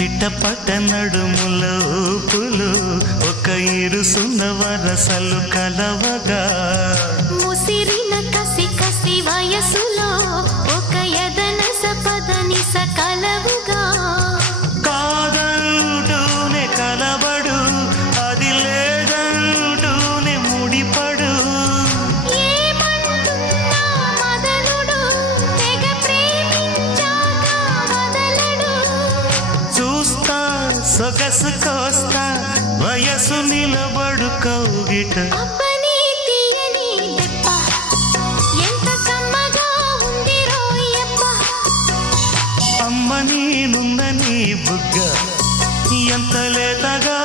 చిట్టపట నడుముల ఊపులు ఒక ఇరుసున్న వరసలు కలవగా ముసిరిన కసి కసి వయసులో ఒక యదన సపదని సకలవుగా కాదంటూనే కలబడు అది లేదంటూనే ముడిపడు ఏమంటున్నా మదనుడు తెగ ప్రేమించాక వదలడు చూస్తా సొగసు కోస్తా వయసు నిలబడు కౌగిట అబ్బని తీయని దెబ్బ ఎంత కమ్మగా ఉంది రోయప్ప అమ్మ నేనున్న నీ బుగ్గ ఎంత లేతగా